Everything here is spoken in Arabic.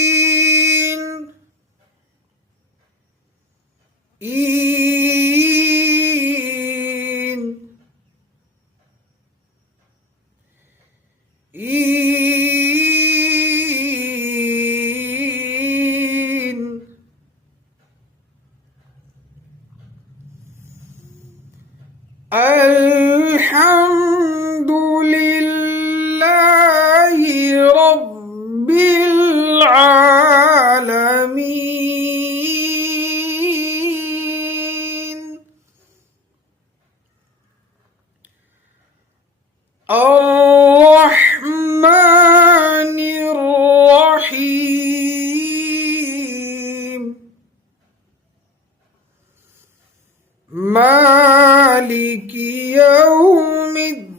إين إين إين الحمد لله رب العالمين الرحمن الرحيم مالك يوم الدين